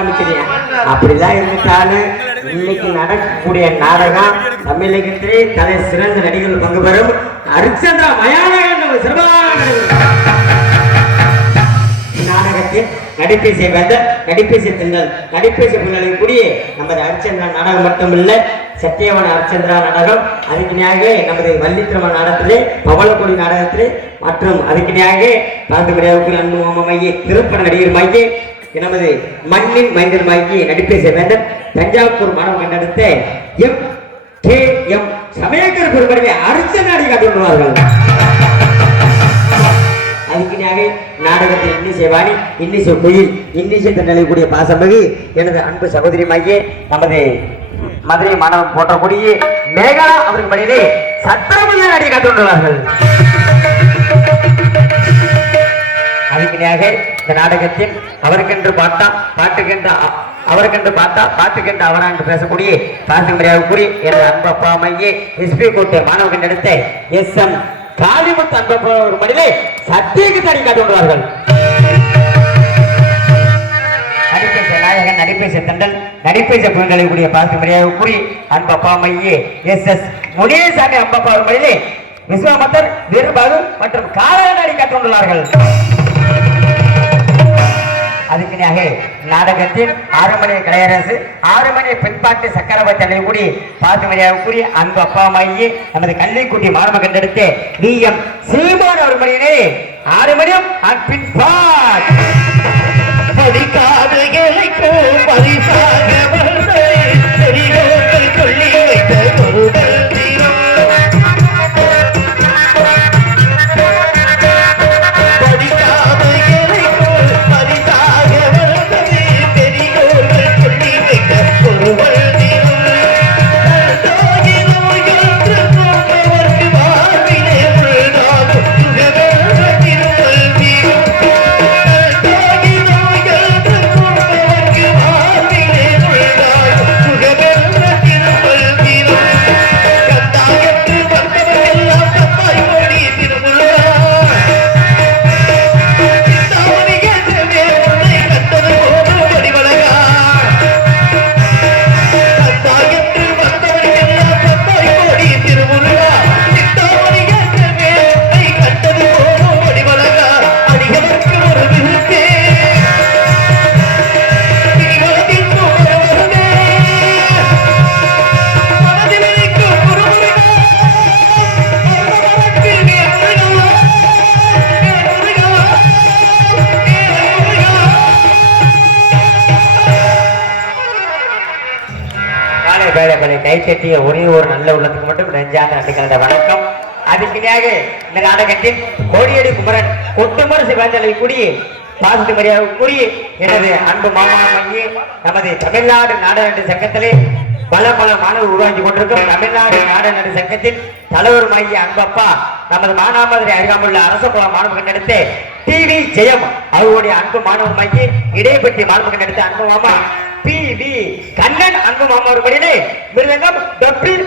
போட்டு அப்படிதான் இருந்துட்டாலும் இன்னைக்கு நடக்கக்கூடிய நாடகம் தமிழகத்திலே தலை சிறந்த நடிகர்கள் பங்கு பெறும் அரிச்சந்திரா மயானகன் சிறப்பாக நாடகத்தில் நடிப்பேசிய வந்த நடிப்பேசிய திண்டல் நடிப்பேசிய பின்னலை கூடிய நமது அரிச்சந்திரா நாடகம் மட்டுமில்ல சத்தியவன அரிச்சந்திரா நாடகம் அதுக்கிணையாக நமது வள்ளித்திரம நாடகத்திலே பவளக்குடி நாடகத்திலே மற்றும் அதுக்கிணையாக பார்க்க மரியாதைக்கு அன்பு மாமா மைய திருப்பண நடிகர் மைய எனது மண்ணின் மைந்தர் நடிப்பை நடிப்பேசை வேந்தன் தஞ்சாவூர் மாணவன் கண்டெடுத்த எம். கே. எம். சமயக்கர பெருமருவை அரிச்சனாடி காட்டுவார்கள் அதுக்கினாக நாடகத்தில் இன்னிசை வாணி இன்னிசை குயில் இன்னிசை நிலைக்கூடிய பாசமிகு எனது அன்பு சகோதரி நமது மதுரை மாணவன் போற்றக்கூடிய மேகலா அவருக்கு பணியிலே சத்திரமையா நடிகை கண்டுள்ளார்கள். அதுக்கினாக இந்த நாடகத்தில் அவருக்கென்று பார்த்தா பாட்டுக்கென்று அவருக்கென்று பார்த்தா பாட்டுக்கென்று அவரா என்று பேசக்கூடிய பாசமரியாக கூறி எனது அன்பு மையே எஸ்பி கோட்டை மாணவர்கள் எடுத்த எஸ் எம் காளிமுத்து அன்பப்பா ஒரு மணிலே சத்தியக்கு தடி காட்டுவார்கள் நடிப்பேச நாயகன் நடிப்பேச தண்டல் நடிப்பேச புயல்களை கூடிய பாசமரியாக கூறி அன்பு மையே எஸ் எஸ் முனியசாமி அம்பப்பா ஒரு மணிலே விஸ்வாமத்தர் வீரபாகு மற்றும் காலநாடி காட்டுள்ளார்கள் அதுக்கினாக நாடகத்தில் ஆறுமணி கலையரசு ஆறுமணி பின்பாட்டு சக்கரவர்த்தி கூடி பாத்துமணியாக கூறி அன்பு அப்பா அம்மாயி நமது கல்விக்குட்டி மாணவ கண்டெடுத்து டி எம். சீமான் ஒரு மணியினே ஆறு மணியும் அன் பின்பாட் படிக்காத காலை வேலைகளை கை கட்டிய ஒரே ஒரு நல்ல உள்ளத்துக்கு மட்டும் நெஞ்சாக நன்றிகளோட வணக்கம். அதுக்கிணையாக இந்த நாடகத்தின் கோடியடி குமரன் கொட்டுமரசு வேந்தலை கூடி பாசிட்டு மரியாதை கூறி எனது அன்பு மாமா நமது தமிழ்நாடு நாடக சங்கத்திலே பல பல மாணவர் உருவாக்கி கொண்டிருக்கும் தமிழ்நாடு நாடக சங்கத்தின் தலைவர் மைய அன்பப்பா நமது மானாமதுரை அருகாமுள்ள அரச குல மாணவர்கள் நடத்த டிவி ஜெயம் அவருடைய அன்பு மாணவர் மைய இடைப்பட்டி மாணவர்கள் நடத்த அன்பு மாமா பி வி கண்ணன் அன்பு மாமா ஒரு படியிலே மிருதங்கம் டப்பில்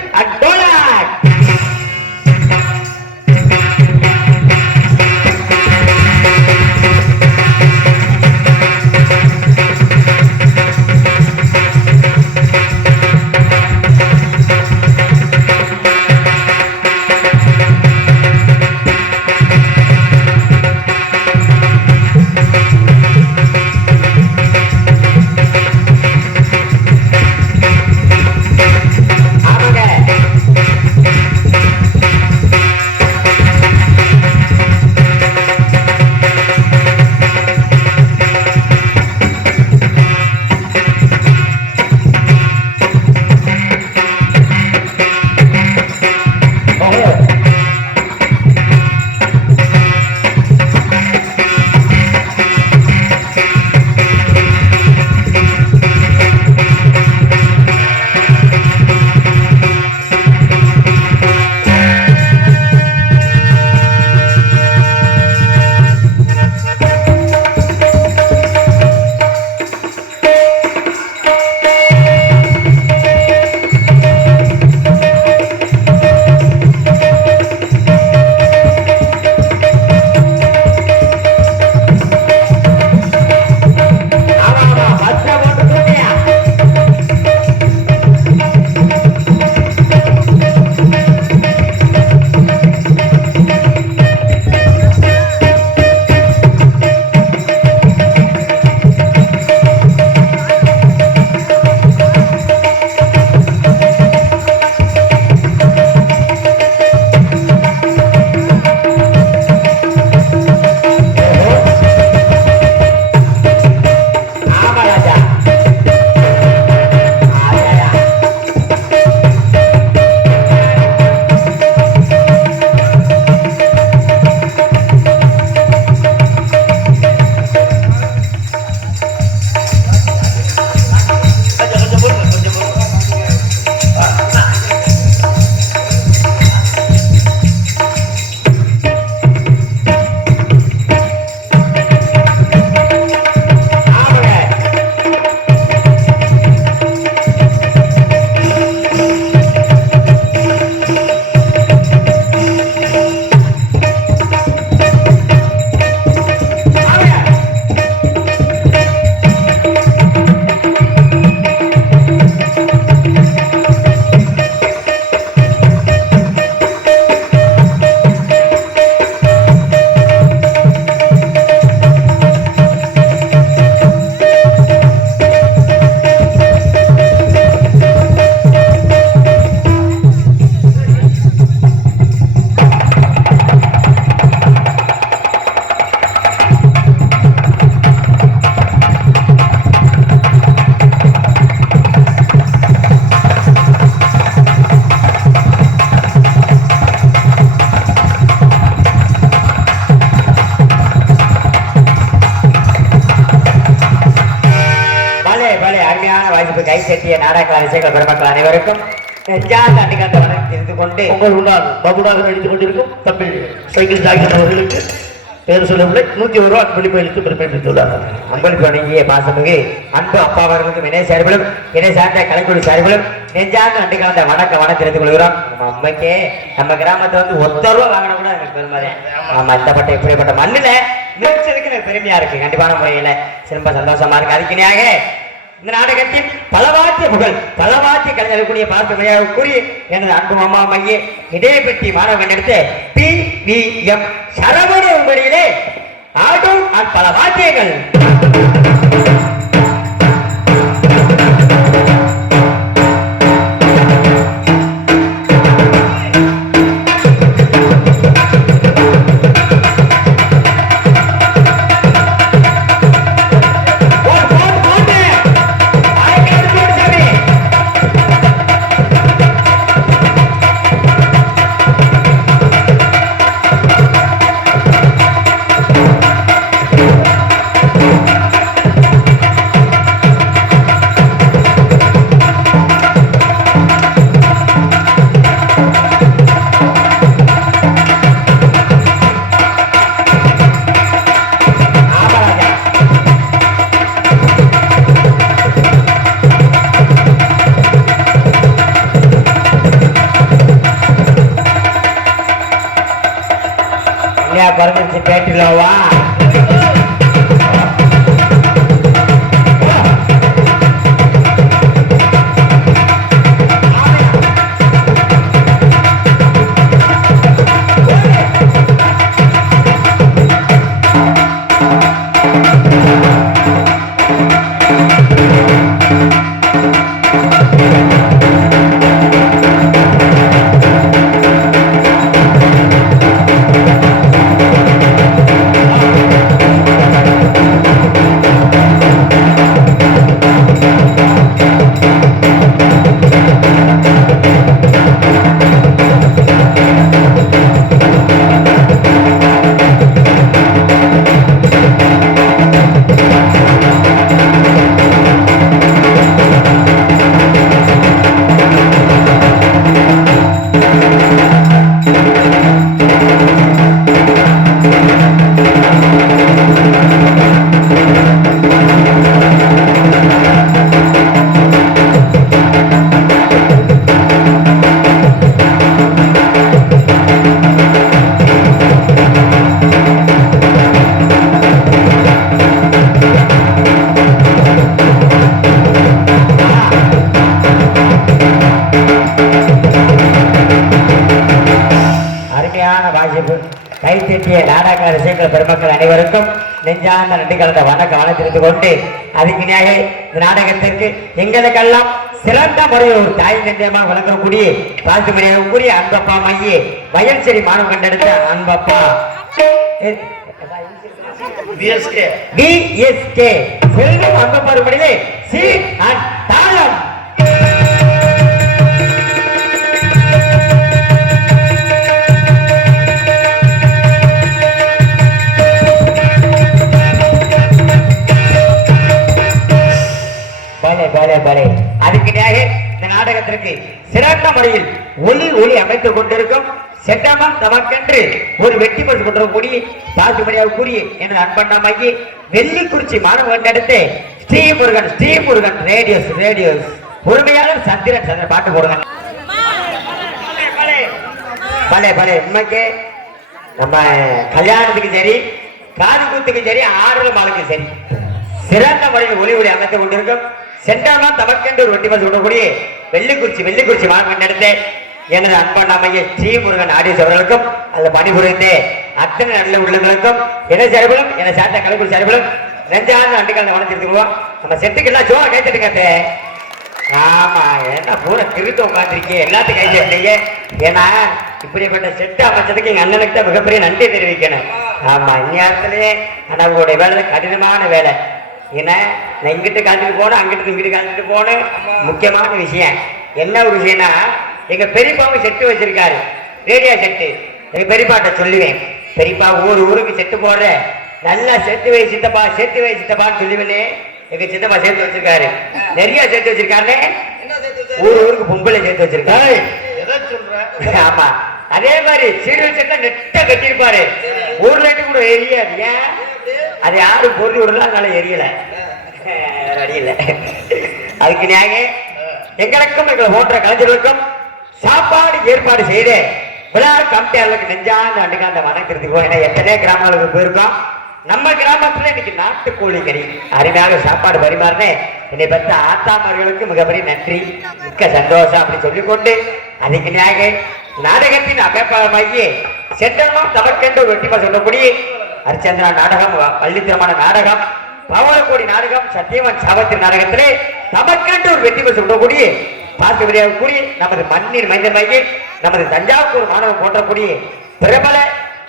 அனைவருக்கும் நெஞ்சார்ந்த அடிக்காந்த வணக்கம் தெரிந்து கொண்டு உங்கள் முன்னால் பபுடாக நடித்துக் கொண்டிருக்கும் தமிழ் சைக்கிள் ஜாகிர் அவர்களுக்கு பேர் சொல்லவில்லை. நூத்தி ஒரு ரூபா அன்பளிப்பு அளித்து பாசமிகு அன்பு அப்பா அவர்களுக்கும் இணை சார்பிலும் இணை சார்ந்த கலைக்குழு சார்பிலும் நெஞ்சார்ந்த கலந்த வணக்கம் வணக்கம் தெரிந்து கொள்கிறோம். நம்ம அம்மைக்கே நம்ம கிராமத்துல வந்து ஒத்த ரூபா வாங்கின கூட எனக்கு பெருமை ஆமா இந்த இப்படிப்பட்ட மண்ணுல மிதிச்சதுக்கு எனக்கு பெருமையா இருக்கு. கண்டிப்பான முறையில. ரொம்ப சந்தோஷமா இருக்கு. அதுக்கு இணையாக இந்த நாடகத்தில் பலவாத்திய புகழ் பலவாத்திய கலைஞர்களுடைய பார்த்து முறையாக கூறி எனது அன்பு அம்மா மையே இதயப்பட்டி மாணவன் எடுத்து பி வி எம் சரவண உங்களிலே ஆடும் அண்ட் பல வாத்தியங்கள் trabaja. கை தட்டிய நாடக ரசிகர்கள் பெருமக்கள் அனைவருக்கும் நெஞ்சார்ந்த நன்றி கலந்த வணக்கம் வளர்த்திருந்து கொண்டு அதுக்கு இணையாக இந்த நாடகத்திற்கு எங்களுக்கெல்லாம் சிறந்த முறையில் ஒரு தாய் நிர்ணயமாக வழங்கக்கூடிய மணியாக கூடிய அன்பப்பா மையே வயல் செடி மாணவன் கண்டெடுத்த அன்பப்பா. PSK VSK. செல்வம் அன்பப்பாடு மணிலே சி அண்ட் தாளம். கொண்டிருக்கும் தமக்கென்று ஒரு வெட்டி பரிசு கொண்டிருக்கக்கூடிய தாசுமணியாக கூறி எனது அன்பண்ணாமாக்கி வெள்ளிக்குறிச்சி மாணவன் அடுத்து ஸ்ரீமுருகன் ஸ்ரீமுருகன் ரேடியோஸ் ரேடியோஸ். உரிமையாளர் சந்திரன் சந்திரன் பாட்டு போடுங்க. பழைய பழைய உண்மைக்கு. நம்ம கல்யாணத்துக்கு சரி காது கூத்துக்கு சரி ஆறு மாலுக்கு சரி. சிறந்த முறையில் ஒளி ஒளி அமைத்துக் கொண்டிருக்கும் சென்றாலும் தமக்கென்று ஒரு வெட்டி பஸ் விடக்கூடிய வெள்ளிக்குறிச்சி வெள்ளிக்குறிச்சி மாணவன் நடத்தேன் எனது அன்பான அமைய ஸ்ரீமுருகன் ஆடியோ அவர்களுக்கும் அதில் பணிபுரிந்த அத்தனை நல்ல உள்ளங்களுக்கும் என சார்பிலும் என சார்ந்த கலைக்குழு சார்பிலும் நெஞ்சான அண்டுகள் வளர்ந்துருக்கோம் நம்ம செட்டுக்கெல்லாம் ஜோரா கைத்தட்டுங்க ஆமா என்ன பூரா திருத்தம் உட்காந்துருக்கீங்க எல்லாத்துக்கும் கை சேர்த்தீங்க. ஏன்னா இப்படிப்பட்ட செட்டு அமைச்சதுக்கு எங்க அண்ணனுக்கு தான் மிகப்பெரிய நன்றி தெரிவிக்கணும். ஆமா இந்நேரத்திலே ஆனா உங்களுடைய வேலை கடினமான வேலை. ஏன்னா நான் இங்கிட்டு கலந்துட்டு போனேன் அங்கிட்டு இங்கிட்டு கலந்துட்டு போனேன். முக்கியமான விஷயம். என்ன ஒரு விஷயம்னா எங்க பெரியப்பாவும் செட்டு வச்சிருக்காரு. Radio set. எங்க பெரியப்பாட்ட சொல்லுவேன். பெரியப்பா ஊர் ஊருக்கு செட்டு போடுற. நல்லா செட்டு வை சித்தப்பா செட்டு வை சித்தப்பான்னு சொல்லுவேனே. எங்க சித்தப்பா சேர்த்து வச்சிருக்காரு. நிறைய சேர்த்து வச்சிருக்காரு? ஊர் ஊருக்கு பொம்பளை சேர்த்து வச்சிருக்காரு. ஆமா. அதே மாதிரி சீடு வச்சிருந்தா நெட்ட கட்டியிருப்பாரு. ஊர்ல இருந்து கூட எரியாது. ஏன்? அது யாரும் பொருள் விடல அதனால எரியல. இல்ல. அதுக்கு நியாயம். எங்களுக்கும் எங்களை போன்ற கலைஞர்களுக்கும் சாப்பாடு ஏற்பாடு செய்து விழா கமிட்டியாளர்களுக்கு நெஞ்சாந்த அன்னைக்கு அந்த வணக்கத்துக்கு ஏன்னா எத்தனை கிராமங்களுக்கு போயிருக்கோம். நம்ம கிராமத்துல இன்னைக்கு நாட்டுக்கோழி கறி. அருமையாக சாப்பாடு பரிமாறினேன் என்னை பெற்ற ஆத்தாமர்களுக்கு மிகப்பெரிய நன்றி. மிக்க சந்தோஷம் அப்படின்னு சொல்லிக்கொண்டு அதுக்கு நியாயம் நாடகத்தின் அமைப்பாளமாகி சென்றமும் தமக்கென்று வெட்டிமா சொல்லக்கூடிய ஹரிச்சந்திரா நாடகம் பள்ளித்திரமான நாடகம் பவளக்கோடி நாடகம் சத்தியவன் சாவத்திரி நாடகத்திலே தமக்கென்று ஒரு வெற்றிமை சொல்லக்கூடிய பார்க்க முடியாது கூடி நமது மண்ணின் மைந்தமாகி நமது தஞ்சாவூர் மாணவன் போன்றக்கூடிய பிரபல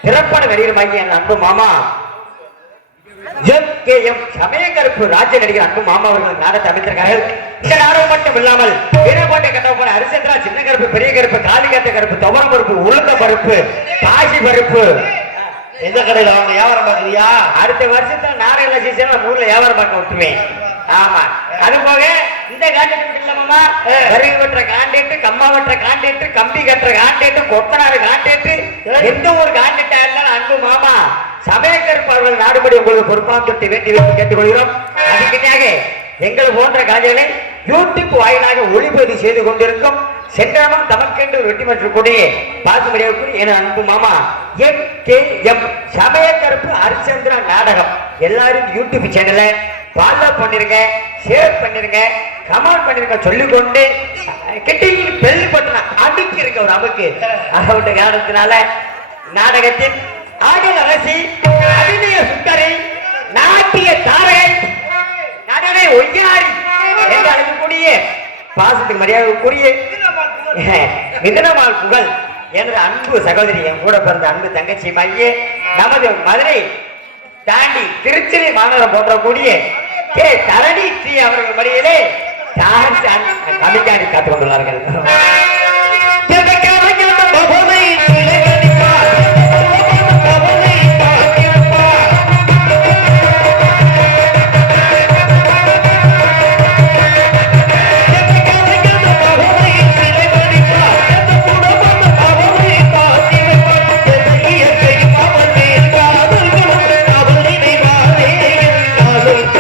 திரைப்பட நடிகருமாகி என் அன்பு மாமா. எம் கே எம் சமயக்கருப்பு ராஜ்ய நடிகர் அன்பு மாமா அவர்கள் நாடகத்தை அமைத்திருக்கார்கள் இந்த நாடகம் மட்டும் இல்லாமல் வீரபாண்டி கட்டப்பன ஹரிச்சந்திரா சின்ன கருப்பு பெரிய கருப்பு காளிகட்ட கருப்பு துவரம் பருப்பு உளுந்த பருப்பு காசி பருப்பு. எந்த கடையில வாங்க? வியாபாரம் பாக்குறியா அடுத்த வருஷத்துல நாடக சீசன் ஊர்ல வியாபாரம் பார்க்க விட்டுருவேன். ஆமா. அது போக இந்த கான்ட்ராக்ட் இல்லமாமா கருவி வெட்டுற கான்ட்ராக்ட் கம்மா வெட்டுற கான்ட்ராக்ட் கம்பி கட்டுற கான்ட்ராக்ட் கொத்தனார் கான்ட்ராக்ட் எந்த ஒரு கான்ட்ராக்டா இருந்தாலும் அன்பு மாமா சமயக்கருப்பாளர்கள் நாடுபடி உங்களுக்கு பொறுப்பாக தொட்டு வேண்டி வைத்து கேட்டுக்கொள்கிறோம். அதுக்கிட்டாக எங்கள் போன்ற கலைஞர்களை யூடியூப் வாயிலாக ஒளிபதிவு செய்து கொண்டிருக்கும் சென்றமும் தமக்கென்று ஒரு வெட்டி மற்றும் கொடிய பார்க்க முடியாது என அன்பு மாமா M K M Samayakaruppu Harichandra நாடகம். எல்லாரும் யூடியூப் சேனலை ஃபாலோ பண்ணிருங்க ஷேர் பண்ணிருங்க கமெண்ட் பண்ணிருக்க சொல்லிக்கொண்டு கிட்டி பெல் பட்டன அடுக்கி இருக்க ஒரு அமுக்கு. அவருடைய காரணத்தினால நாடகத்தின் ஆடல் அரசி அபிநய சுந்தரி நாட்டிய தாரகை நடனை ஒய்யாரி என்று அழைக்கக்கூடிய பாசத்துக்கு மரியாதைக்குரிய மிதனமால் புகழ் எனது அன்பு சகோதரி என் கூட பிறந்த அன்பு தங்கச்சி மையே நமது மதுரை தாண்டி திருச்சிரை மாநகரம் போன்ற கூடிய கே. தரணி ஸ்ரீ அவர்கள் மடியிலே டான்ஸ் கமிட்டாடி காத்துக் கொண்டுள்ளார்கள்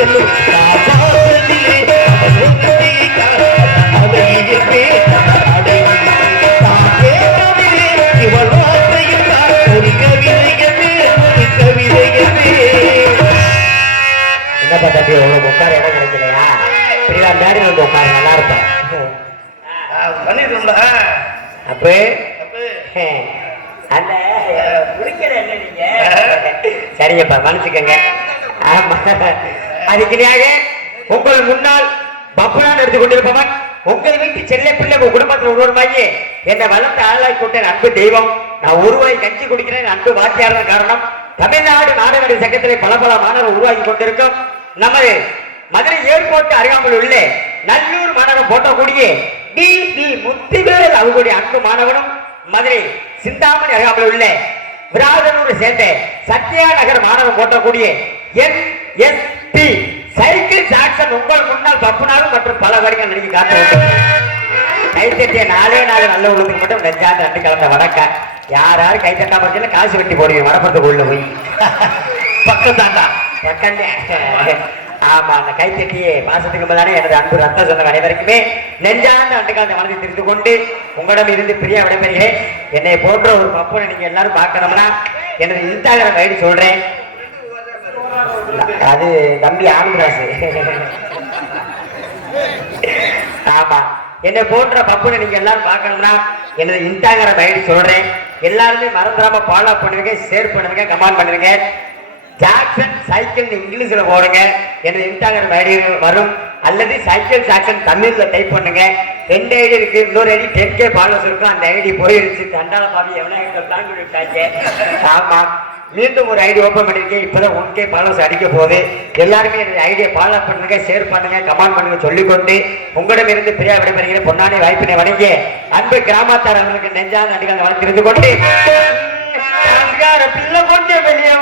you. குடும்பத்தில் உருவமாகி என்னை வளர்த்த ஆளாய் கொண்ட அன்பு தெய்வம். நான் ஒருவாய் கஞ்சி குடிக்கிறேன் அன்பு வாத்தியாரன் காரணம். தமிழ்நாடு நாடக சங்கத்திலே பல பல மாணவர் உருவாக்கி கொண்டிருக்கும். நமது மதுரை ஏர்போர்ட் அருகாமல் உள்ள நல்லூர் மாணவன் போட்டக்கூடிய டி. டி முத்துவேல் அவர்களுடைய அன்பு மாணவனும் மதுரை சிந்தாமணி அருகாமல் உள்ள விராதனூரை சேர்ந்த சத்யா நகர் மாணவன் போட்டக்கூடிய N. S. P cycle Jackson உங்கள் முன்னால் பப்புனாலும் மற்றும் பல வரிகள் நடிகை காட்ட வேண்டும் கைத்தட்டிய நாலே நாலு நல்ல உள்ளதுக்கு மட்டும் நெஞ்சாந்து ரெண்டு கலந்த வணக்கம் யார் யார் கைத்தட்டா பட்சத்துல காசு வெட்டி போடுவீங்க மரப்பத்துக்கு உள்ள போய். பக்கம் தாண்டா பக்கந்தே. ஆமா அந்த கைத்தட்டியே மாசத்துக்கு முதலான எனது அன்பு ரத்த சொந்த அனைவருக்குமே நெஞ்சார்ந்த அண்டுகாந்த மனதை தெரிந்து கொண்டு உங்களிடம் இருந்து பிரியா விடைபெறுகிறேன். என்னை போன்ற ஒரு பப்புனை நீங்க எல்லாரும் பார்க்கணும்னா எனது இன்ஸ்டாகிராம் ஐடி சொல்றேன். அது தம்பி ஆனந்தராசு. ஆமா. என்னை போன்ற பப்புனை நீங்க எல்லாரும் பார்க்கணும்னா எனது இன்ஸ்டாகிராம் ஐடி சொல்றேன். எல்லாருமே மறந்துடாம ஃபாலோ பண்ணுவீங்க ஷேர் பண்ணுவீங்க கமெண்ட் பண்ணுவீங்க ஜாக்சன் சைக்கிள் இங்கிலீஷில் போடுங்க. எனது இன்ஸ்டாகிராம் ஐடி வரும். அல்லது சைக்கிள் ஜாக்சன் தமிழில் டைப் பண்ணுங்க. ரெண்டு ஐடி இருக்கு இன்னொரு ஐடி டென் கே ஃபாலோஸ் இருக்கும். அந்த ஐடி போயிருச்சு. தண்டால பாவி எவ்வளோ தாங்கி விட்டாங்க ஆமாம் மீண்டும் ஒரு ஐடி ஓப்பன் பண்ணியிருக்கேன் இப்போதான் ஒன்கே பாலஸ் அடிக்க போகுது. எல்லாருமே என்னுடைய ஐடியை ஃபாலோ பண்ணுங்க ஷேர் பண்ணுங்க கமெண்ட் பண்ணுங்க சொல்லிக்கொண்டு உங்களிடமிருந்து பிரியா விடைபெறுகிற பொன்னானி வாய்ப்பினை வணங்கி அன்பு கிராமத்தாரர்களுக்கு நெஞ்சாத நடிகள் வளர்த்திருந்து கொண்டு பிள்ளை கொஞ்சம் வெளியே